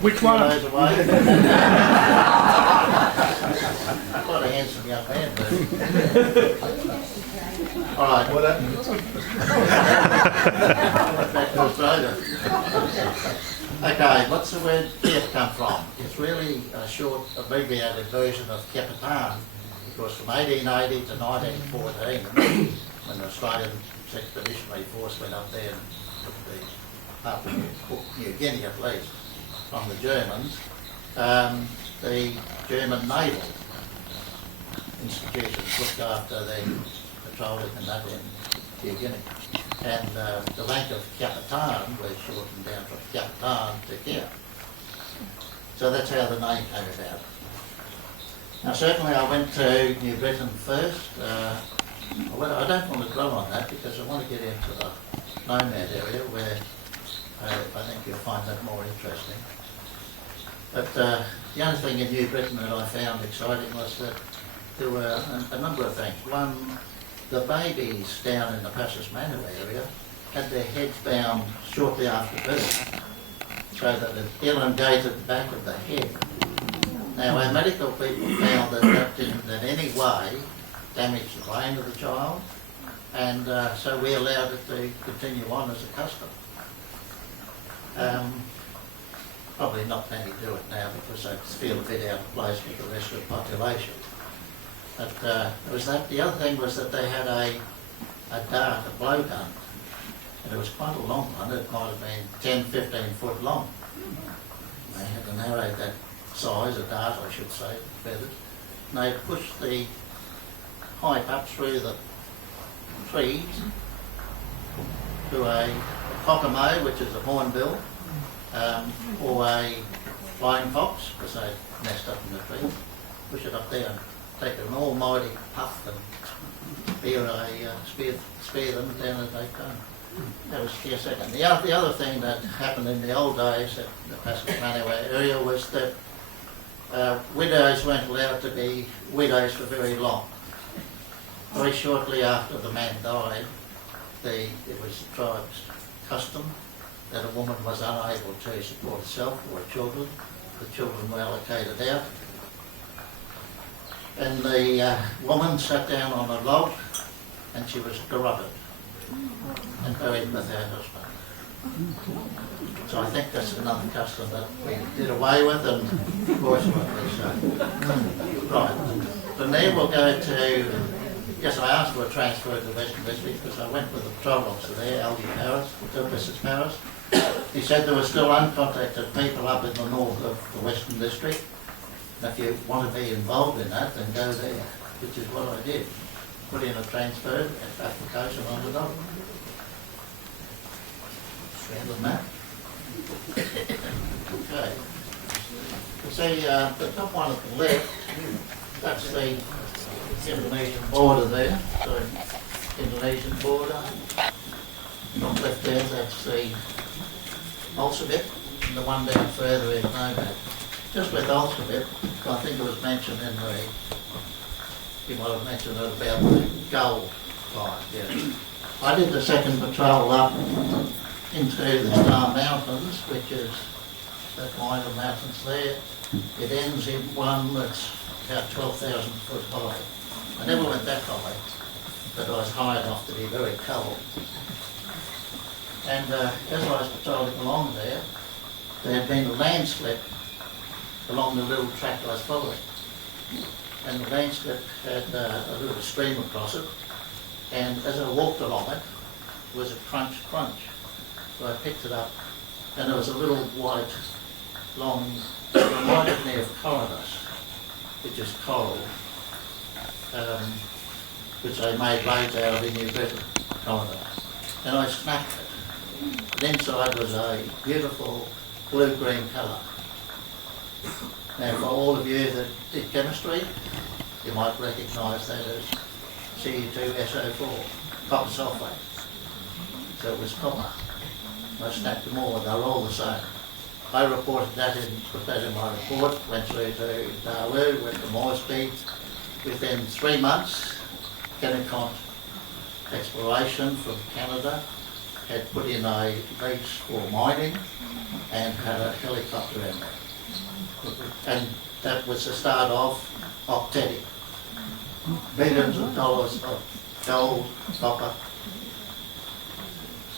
Which one? Away. Quite a handsome young man, but... All right, what happened? Back to Australia. Okay, what's the word Kiap come from? It's really a short, abbreviated version of Pt1, because from 1880 to 1914, when the Australian Expeditionary Force went up there and took the Papua New Guinea at least from the Germans, the German naval institutions looked after the patrolling and that in New Guinea. And the rank of Captain was shortened down from Captain to Kiap. So that's how the name came about. Now certainly I went to New Britain first. Well, I don't want to dwell on that because I want to get into the nomad area where I think you'll find that more interesting. But the only thing in New Britain that I found exciting was that there were a number of things. One, the babies down in the Passus Manu area had their heads bound shortly after birth, so that it elongated the back of the head. Now our medical people found that that didn't in any way damage the brain of the child, and so we allowed it to continue on as a custom. Probably not many do it now because they feel a bit out of place with the rest of the population. But it was that. The other thing was that they had a dart, a blowgun, and it was quite a long one. It might have been 10, 15 foot long. They had to narrow that size, a dart I should say, feathers. And they pushed the pipe up through the trees to a kokomo, which is a hornbill, or a flying fox, because they nest up in the trees. Push it up there and take an almighty puff and spear them down as they come. That was a second. The other thing that happened in the old days at the Passus Manu area was that widows weren't allowed to be widows for very long. Very shortly after the man died, it was the tribe's custom that a woman was unable to support herself or her children. The children were allocated out. And the woman sat down on a log and she was garroted and buried with her husband. So I think that's another custom that we did away with, and fortunately so. Right. From there we'll go to, yes, I asked for a transfer to the Western District because I went with the patrol officer there, Aldi Paris, Mrs. Paris. He said there were still uncontacted people up in the north of the Western District. And if you want to be involved in that, then go there, which is what I did. Put in a transfer application on the document. Share the map. Okay. You see the top one at the left, that's the Indonesian border there. So Indonesian border. Top left there, that's the Alphabet. And the one down further is Nomad. Just with Alphabet, I think it was mentioned in the, you might have mentioned it about the gold line, yeah. I did the second patrol up into the Star Mountains, which is that line of mountains there. It ends in one that's about 12,000 foot high. I never went that high, but I was high enough to be very cold. And as I was patrolling along there had been a landslip along the little track I was following. And the landslip had a little stream across it, and as I walked along it, there was a crunch. So I picked it up, and there was a little white, long, it reminded me of coronus, which is coral, which they made loads out of in New Britain, coronus. And I snapped it. And inside was a beautiful blue-green colour. Now for all of you that did chemistry, you might recognise that as Cu2SO4, copper sulphate. So it was copper. I snapped them all and they were all the same. I reported that put that in my report, went through to Dalu, went to Moresby. Within 3 months, Kennecott exploration from Canada had put in a lease for mining and had a helicopter in there. And that was the start of Teddy. Millions of dollars of gold, copper.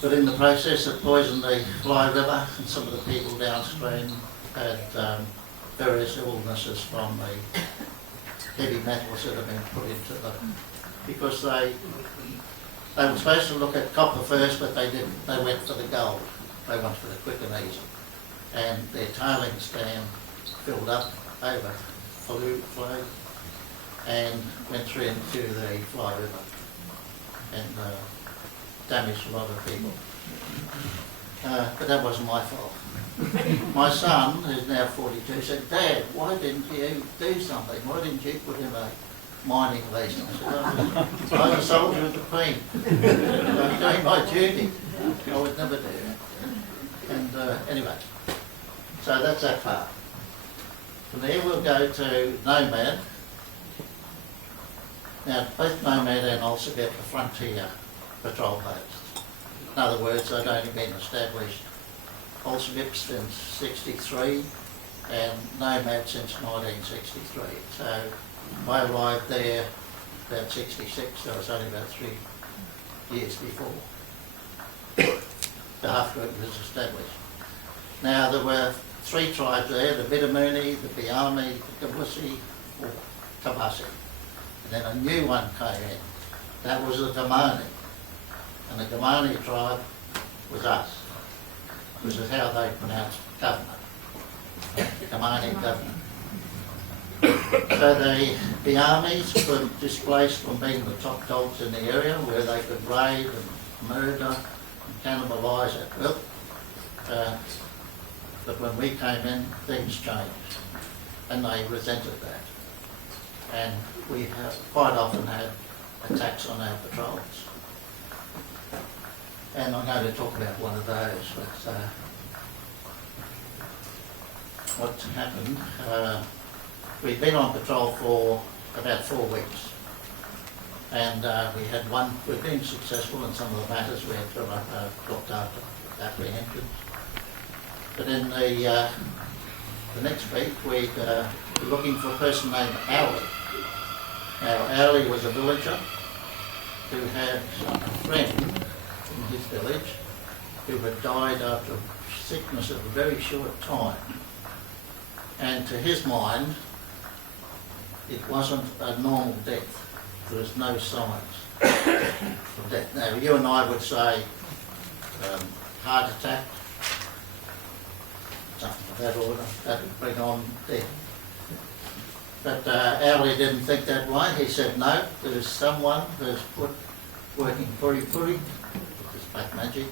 But in the process it poisoned the Fly River, and some of the people downstream had various illnesses from the heavy metals that have been put into them. Because they were supposed to look at copper first, but they didn't. They went for the gold. They went for the quick and easy. And their tailings dam filled up, overflowed, and went through into the Fly River and damaged a lot of people. But that wasn't my fault. My son, who's now 42, said, "Dad, why didn't you do something? Why didn't you put in a mining lease?" I said, "I'm a soldier of the Queen. I'm doing my duty. I would never do that." And anyway, so that's that part. From there we'll go to Nomad. Now both Nomad and also get the frontier patrol boats. In other words, they'd only been established Alsgip since 63 and Nomad since 1963. So I arrived there about 66, so it was only about 3 years before after it was established. Now there were 3 tribes there, the Bidamuni, the Biami, the Kabusi, or Tabasi. And then a new one came in. That was the Damani. And the Damani tribe was us. Which is how they pronounced government. Damani government. So the Biamis were displaced from being the top dogs in the area where they could raid and murder and cannibalise at will. But when we came in, things changed. And they resented that. And we have quite often had attacks on our patrols. And I'm going to talk about one of those. But, what's happened, we've been on patrol for about 4 weeks. And we've been successful in some of the matters we have looked after apprehensions. But in the next week, we were looking for a person named Ali. Now, Ali was a villager who had a friend in his village who had died after sickness of a very short time. And to his mind, it wasn't a normal death. There was no signs of death. Now, you and I would say heart attack, something of that order, that would bring on death. But Ali didn't think that way. He said, no, there's someone who's working puri, this black magic,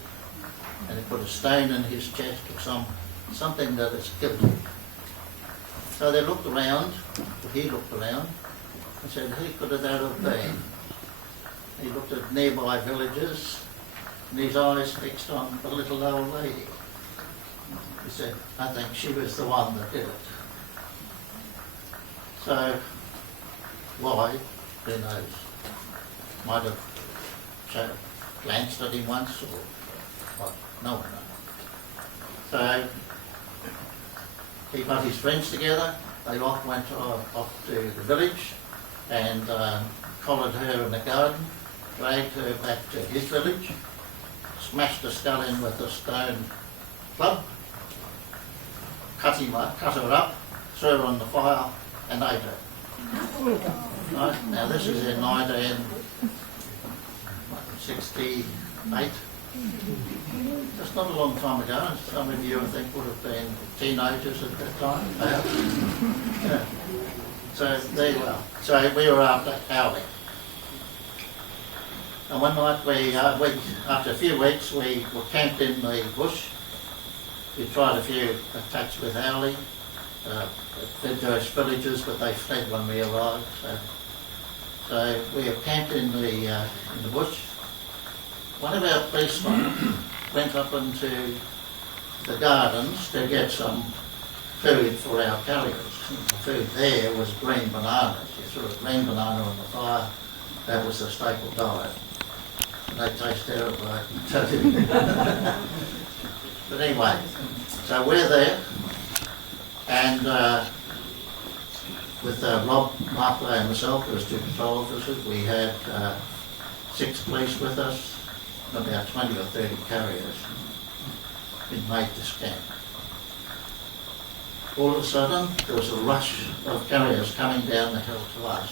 and he put a stone in his chest or something that has killed him. So they looked around, or he looked around, and said, who could that have been? He looked at nearby villages, and his eyes fixed on a little old lady. He said, I think she was the one that did it. So, why? Who knows? Might have glanced at him once or what? No one knows. So, he got his friends together. They all went off to the village and collared her in the garden, dragged her back to his village, smashed the skull in with a stone club, cut her up, threw her on the fire, and ate her. Right? Now this is in 1968. That's not a long time ago. Some of you I think would have been teenagers at that time. Yeah. So there you are. So we were after Ali. And one night after a few weeks we were camped in the bush. We tried a few attacks with Ali. Those villages, but they fled when we arrived. So we were camped in the bush. One of our policemen went up into the gardens to get some food for our carriers. The food there was green bananas. You threw a green banana on the fire, that was the staple diet. They taste terrible, I can tell you. But anyway, so we're there, and with Rob, Martha and myself, there was 2 patrol officers. We had 6 police with us, about 20 or 30 carriers. We'd made this camp. All of a sudden, there was a rush of carriers coming down the hill to us.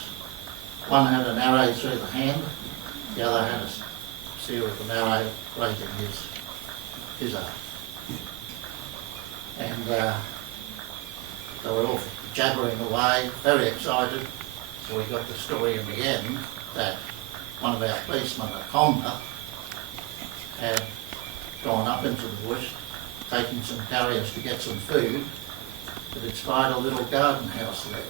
One had an arrow through the hand, the other had a seer with an arrow grazing his arm. And they were all jabbering away, very excited. So we got the story in the end that one of our policemen, a comber, had gone up into the bush, taking some carriers to get some food, but had spied a little garden house there,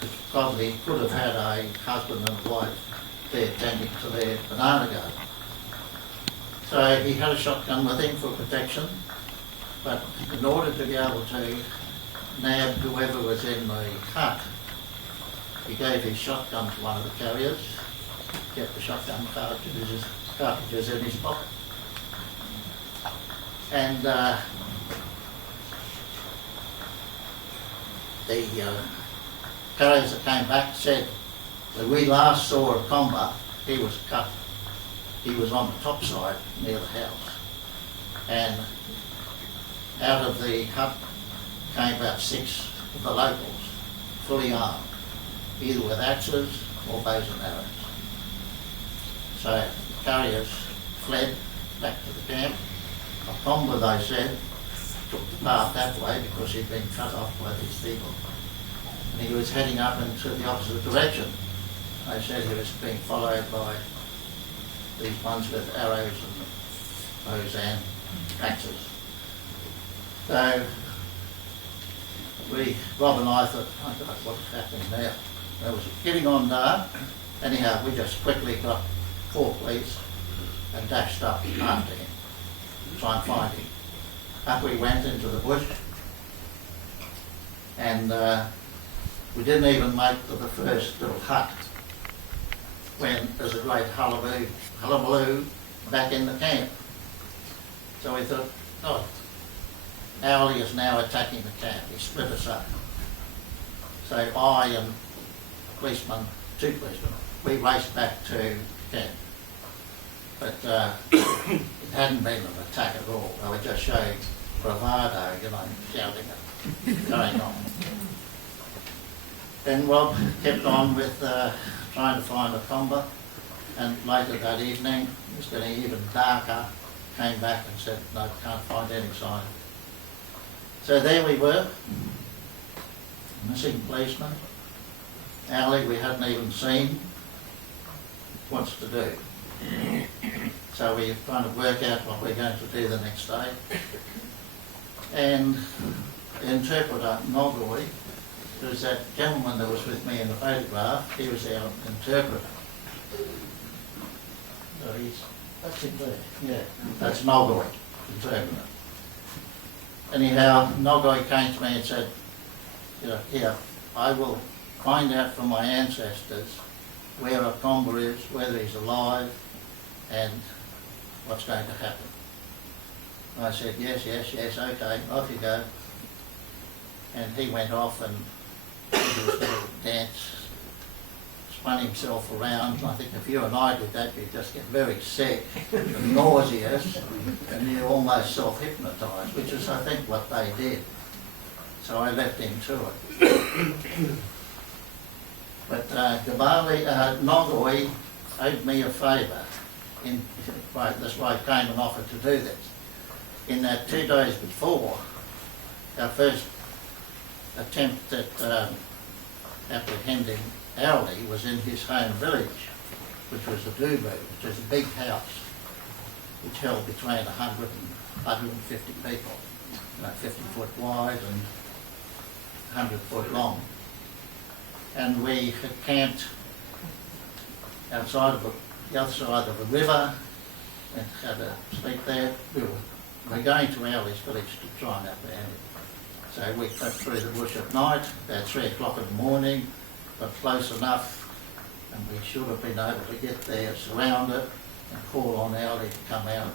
which probably could have had a husband and wife there tending to their banana garden. So he had a shotgun with him for protection, but in order to be able to nab whoever was in the hut, he gave his shotgun to one of the carriers, kept the shotgun cartridges in his pocket. And the carriers that came back said that we last saw a comber, he was cut. He was on the top side near the house. And out of the hut came about 6 of the locals, fully armed, either with axes or bows and arrows. So the carriers fled back to the camp. A comber, they said, took the path that way because he'd been cut off by these people. And he was heading up into the opposite direction. They said he was being followed by these ones with arrows and bows and axes. So Rob and I thought, oh God, what's happening now? It was getting on dark. Anyhow, we just quickly got 4 police and dashed up after him to try and find him. Up we went into the bush, and we didn't even make to the first little hut when there's a great hullabaloo back in the camp. So we thought, oh, Owlie is now attacking the camp. He split us up. So I and policemen, 2 policemen, we raced back to camp. But it hadn't been an attack at all. They were just showing bravado, shouting and going on. Then Rob kept on with trying to find a comber, and later that evening, it was getting even darker, came back and said, no, can't find any sign. So there we were, missing policeman. Owlie we hadn't even seen. What's to do? So we trying to work out what we're going to do the next day. And the interpreter, Nogoi, who's that gentleman that was with me in the photograph, he was our interpreter. So that's it there, yeah, that's Nogoi, interpreter. Anyhow, Nogoi came to me and said, here, I will find out from my ancestors where a comber is, whether he's alive, and what's going to happen. I said, yes, okay, off you go. And he went off and did his little dance, spun himself around. I think if you and I did that, you'd just get very sick and nauseous, and you're almost self-hypnotised, which is, I think, what they did. So I left him to it. But Nogoi owed me a favour. That's why I came and offered to do this. In that 2 days before, our first attempt at apprehending Owlie was in his home village, which was the Dubu, which is a big house, which held between 100 and 150 people, 50 foot wide and 100 foot long. And we had camped outside of the other side of the river and had a sleep there. We're going to Owlie's village to try and apprehend him. So we cut through the bush at night, about 3 o'clock in the morning, got close enough, and we should have been able to get there, surround it, and call on Audi to come out